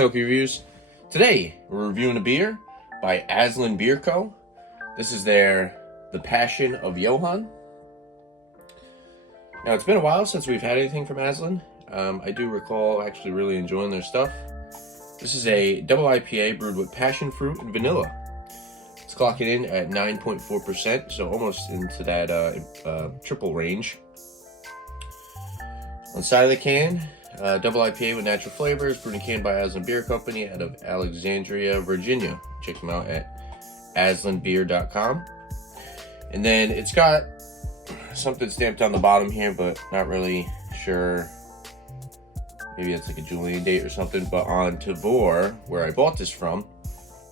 East Reviews. Today we're reviewing a beer by Aslin Beer Co. This is The Passion of Johann. Now it's been a while since we've had anything from Aslin. I do recall actually really enjoying their stuff. This is a double IPA brewed with passion fruit and vanilla. It's clocking in at 9.4%, so almost into that triple range. On the side of the can, double IPA with natural flavors, brewed and canned by Aslin Beer Company out of Alexandria, Virginia. Check them out at aslinbeer.com. And then it's got something stamped on the bottom here, but not really sure. Maybe it's like a Julian date or something. But on Tavor, where I bought this from,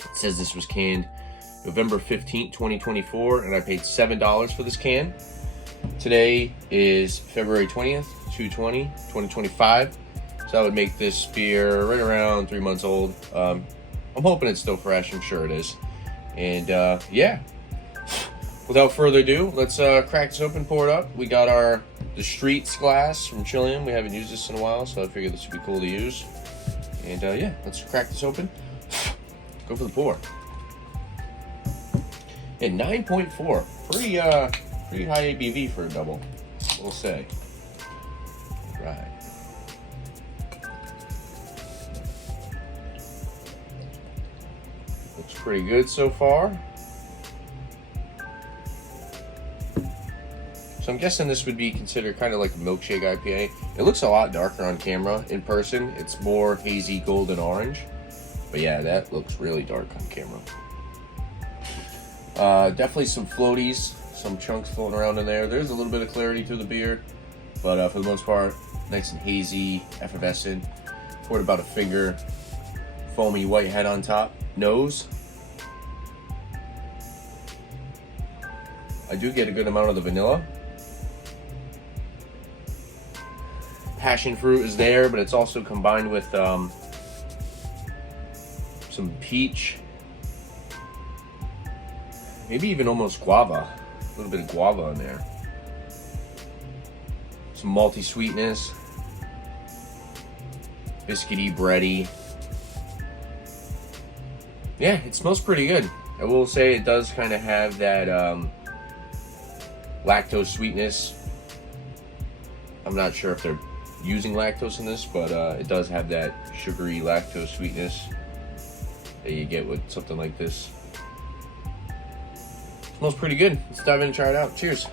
it says this was canned November 15th, 2024, and I paid $7 for this can. Today is February 20th, 2025. So that would make this beer right around 3 months old. I'm hoping it's still fresh. I'm sure it is. And yeah, without further ado, let's crack this open, pour it up. We got the Streets glass from Chilean. We haven't used this in a while, so I figured this would be cool to use. And yeah, let's crack this open. Go for the pour. At 9.4, pretty high ABV for a double, we'll say. Right. Looks pretty good so far. So I'm guessing this would be considered kind of like a milkshake IPA. It looks a lot darker on camera. In person, it's more hazy golden orange. But yeah, that looks really dark on camera. Definitely some floaties, some chunks floating around in there. There's a little bit of clarity to the beer, but for the most part, nice and hazy, effervescent. Poured about a finger, foamy white head on top. Nose. I do get a good amount of the vanilla. Passion fruit is there, but it's also combined with some peach. Maybe even almost guava. A little bit of guava in there. Some malty sweetness. Biscuity, bready. Yeah, it smells pretty good. I will say it does kind of have that lactose sweetness. I'm not sure if they're using lactose in this, but it does have that sugary lactose sweetness that you get with something like this. Smells pretty good. Let's dive in and try it out. Cheers.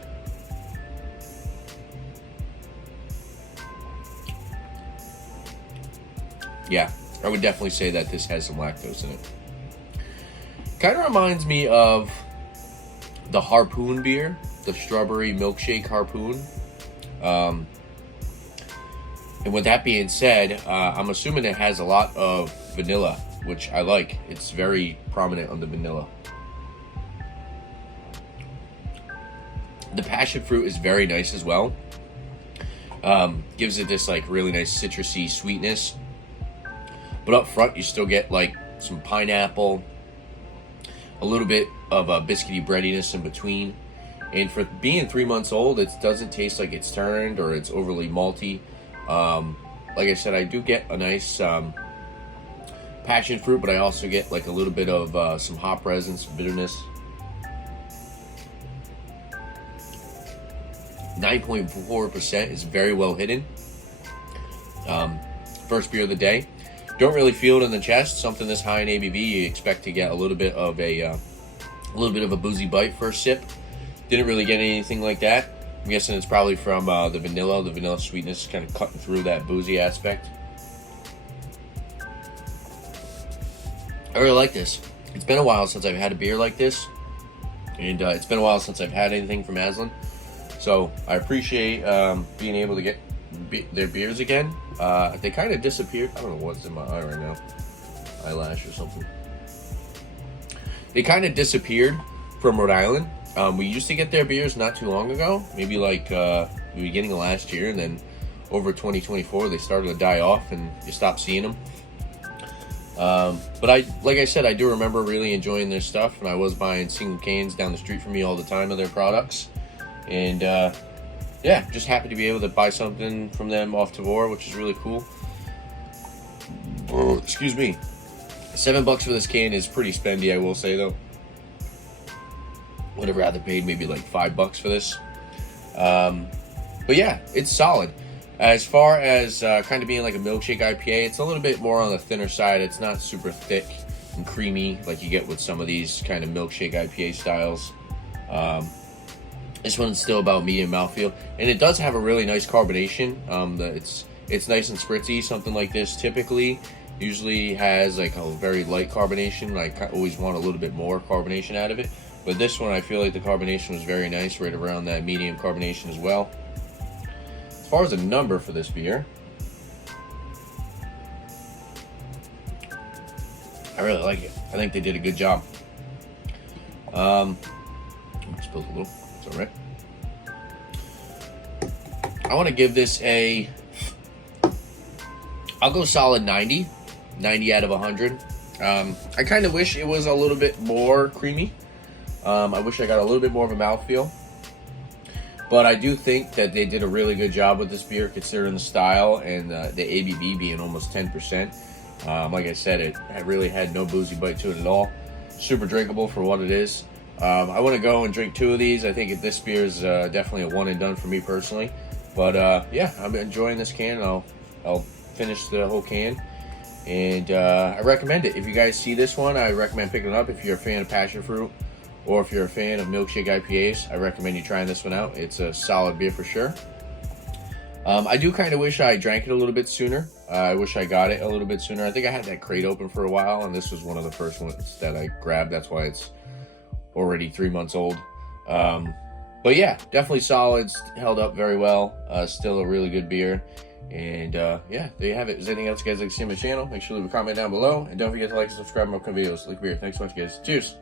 Yeah, I would definitely say that this has some lactose in it. Kind of reminds me of the Harpoon beer, the strawberry milkshake Harpoon. And with that being said, I'm assuming it has a lot of vanilla, which I like. It's very prominent on the vanilla. The passion fruit is very nice as well. Gives it this like really nice citrusy sweetness. But up front, you still get like some pineapple, a little bit of a biscuity breadiness in between. And for being 3 months old, it doesn't taste like it's turned or it's overly malty. Like I said, I do get a nice passion fruit, but I also get like a little bit of some hop resin, some bitterness. 9.4% is very well hidden. First beer of the day. Don't really feel it in the chest. Something this high in ABV, you expect to get a little bit of a boozy bite first sip. Didn't really get anything like that. I'm guessing it's probably from the vanilla. The vanilla sweetness kind of cutting through that boozy aspect. I really like this. It's been a while since I've had a beer like this, and it's been a while since I've had anything from Aslin. So I appreciate being able to get their beers again. They kind of disappeared. I don't know what's in my eye right now. Eyelash or something. They kind of disappeared from Rhode Island. We used to get their beers not too long ago. Maybe like the beginning of last year. And then over 2024, they started to die off and you stopped seeing them. But like I said, I do remember really enjoying their stuff. And I was buying single cans down the street from me all the time of their products. And yeah, just happy to be able to buy something from them off Tavor, which is really cool. Excuse me. $7 for this can is pretty spendy, I will say, though. Would have rather paid maybe like $5 for this. But yeah, it's solid. As far as kind of being like a milkshake IPA, it's a little bit more on the thinner side. It's not super thick and creamy like you get with some of these kind of milkshake IPA styles. This one's still about medium mouthfeel, and it does have a really nice carbonation. It's nice and spritzy. Something like this typically usually has like a very light carbonation. I always want a little bit more carbonation out of it, but this one I feel like the carbonation was very nice, right around that medium carbonation as well. As far as the number for this beer, I really like it. I think they did a good job. I spilled a little. It's all right. I want to give this I'll go solid 90 out of 100. I kind of wish it was a little bit more creamy. I wish I got a little bit more of a mouthfeel. But I do think that they did a really good job with this beer, considering the style and the ABV being almost 10%. Like I said, it really had no boozy bite to it at all. Super drinkable for what it is. I want to go and drink 2 of these. I think this beer is definitely a one and done for me personally. But yeah, I'm enjoying this can. I'll finish the whole can. And I recommend it. If you guys see this one, I recommend picking it up. If you're a fan of passion fruit, or if you're a fan of milkshake IPAs, I recommend you trying this one out. It's a solid beer for sure. I do kind of wish I drank it a little bit sooner. I wish I got it a little bit sooner. I think I had that crate open for a while, and this was one of the first ones that I grabbed. That's why it's already 3 months old. But yeah, definitely solid. Held up very well. Still a really good beer. And yeah, there you have it. If there's anything else you guys like to see on my channel, make sure to leave a comment down below. And don't forget to like and subscribe to my videos. Like beer. Thanks so much, guys. Cheers.